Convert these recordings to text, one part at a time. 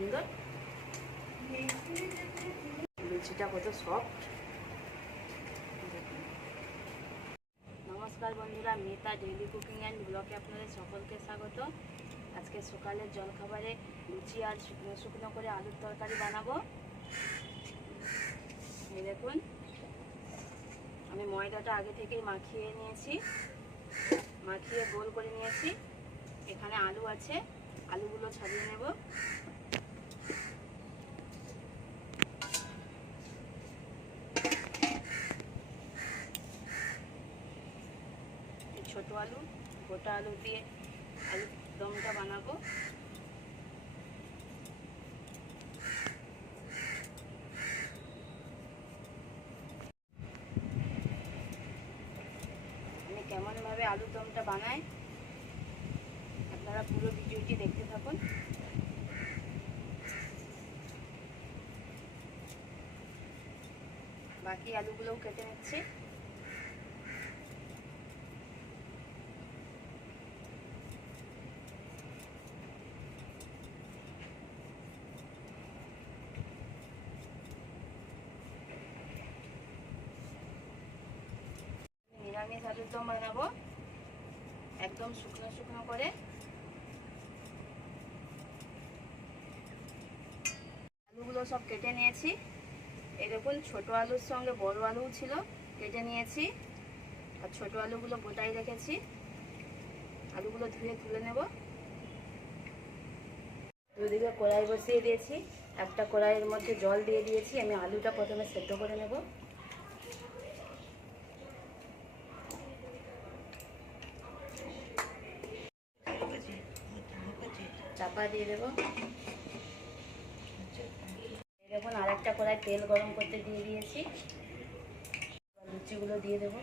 সুন্দর। লুচিটা কত সফট নমস্কার বন্ধুরা, মেতা ডেইলি কুকিং অ্যান্ড ব্লগে আপনাদের সকলকে স্বাগত। আজকে সকালের জলখাবারে লুচি আর শুকনো শুকনো করে আলুর তরকারি বানাবো। দেখুন, আমি ময়দাটা আগে থেকেই মাখিয়ে নিয়েছি। মাখিয়ে গোল করে নিয়েছি। এখানে আলু আছে, আলুগুলো ছাড়িয়ে নেব এই ছোট আলু, গোটা আলু দিয়ে আলু দমটা বানাবো। আমি কেমনভাবে আলুর দমটা বানাই, আপনারা পুরো ভিডিওটি দেখতে থাকুন। বাকি আলুগুলোও কেটে নিচ্ছি। নিরামিষ আলুর দম বানাবো। একদম শুকনো শুকনো করে। আলুগুলো সব কেটে নিয়েছি। এরকম ছোট আলুর সঙ্গে বড় আলু ছিল, কেটে নিয়েছি। আর ছোট আলুগুলো গোটাই রেখেছি। আলুগুলো ধুয়ে তুলে নেব। দুদিকে কড়াই বসিয়ে দিয়েছি। একটা কড়াইয়ের মধ্যে জল দিয়ে দিয়েছি। আমি আলুটা প্রথমে সেদ্ধ করে নেব। চাপা দিয়ে দেবো। দেখুন আর একটা কড়াই তেল গরম করতে দিয়ে দিয়েছি। লুচিগুলো দিয়ে দেবো।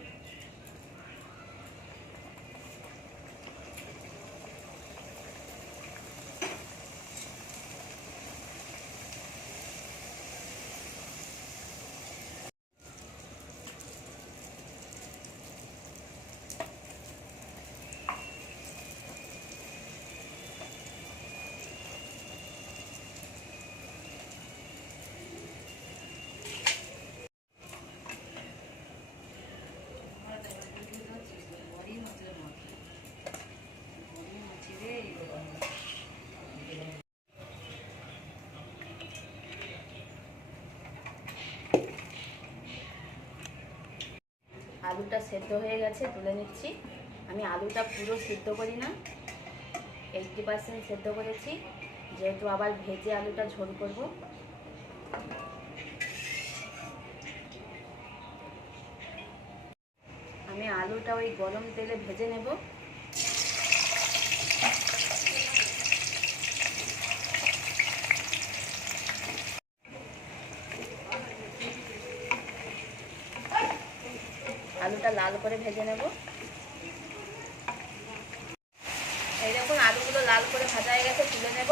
আলুটা সেদ্ধ হয়ে গেছে, তুলে নিচ্ছি। আমি আলুটা পুরো সেদ্ধ করি না। এইটটি পার্সেন্ট সেদ্ধ করেছি। যেহেতু আবার ভেজে আলুটা ঝোল করব। আমি আলুটা ওই গরম তেলে ভেজে নেব। আলুটা লাল করে ভেজে নেব। এই দেখুন, আলুগুলো লাল করে ভাজা হয়ে গেছে, তুলে নেব।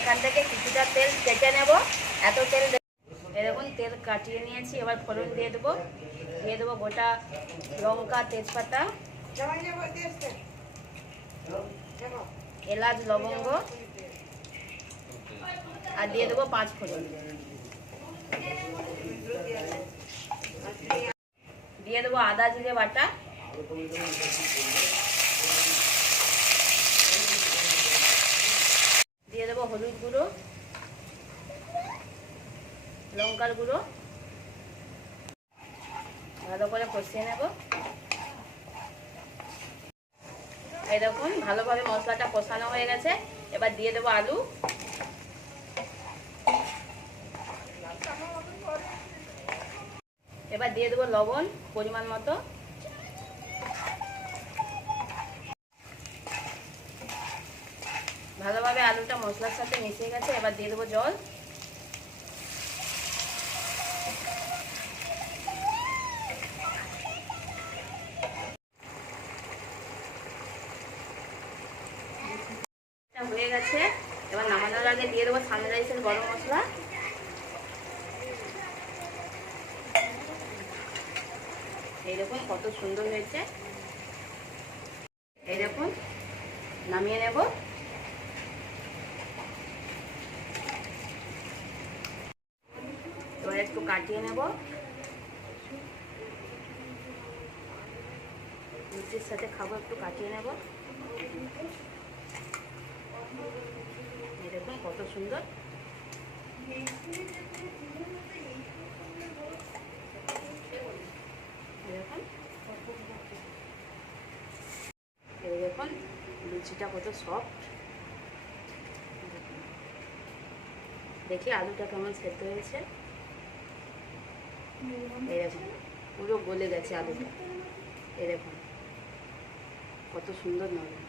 এখান থেকে কিছুটা তেল কেটে নেব। এত তেল কাটিয়ে নিয়েছি, এবার ফোড়ন দিয়ে দেবো। দিয়ে দেবো গোটা লঙ্কা, তেজপাতা, এলাচ, লবঙ্গ, আর দিয়ে দেবো পাঁচ ফোড়ন। দিয়ে দেবো আদা, জিরে, বাটা। দিয়ে দেবো হলুদ গুঁড়ো। লঙ্কার গুঁড়ো। ভালো করে কষিয়ে নেব। দেখুন, ভালোভাবে মশলাটা কষানো হয়ে গেছে। এবার দিয়ে দেবো আলু। এবার দিয়ে দেবো লবণ, পরিমাণ মতো। ভালোভাবে আলুটা মশলার সাথে মিশে গেছে, এবার দিয়ে দেবো জল এটা হয়ে গেছে দিয়ে দেবো সানরাইসের গরম মশলা। এই দেখুন কত সুন্দর হয়েছে। এই দেখুন, নামিয়ে নেব। এবার একটু কাটিয়ে নেব। লুচির সাথে খাব, একটু কাটিয়ে নেব। দেখুন কত সুন্দর। দেখুন। লুচিটা কত সফট দেখি আলুটা কেমন সেদ্ধ হয়েছে। দেখুন, পুরো গলে গেছে আলুটা। দেখুন, কত সুন্দর নরম।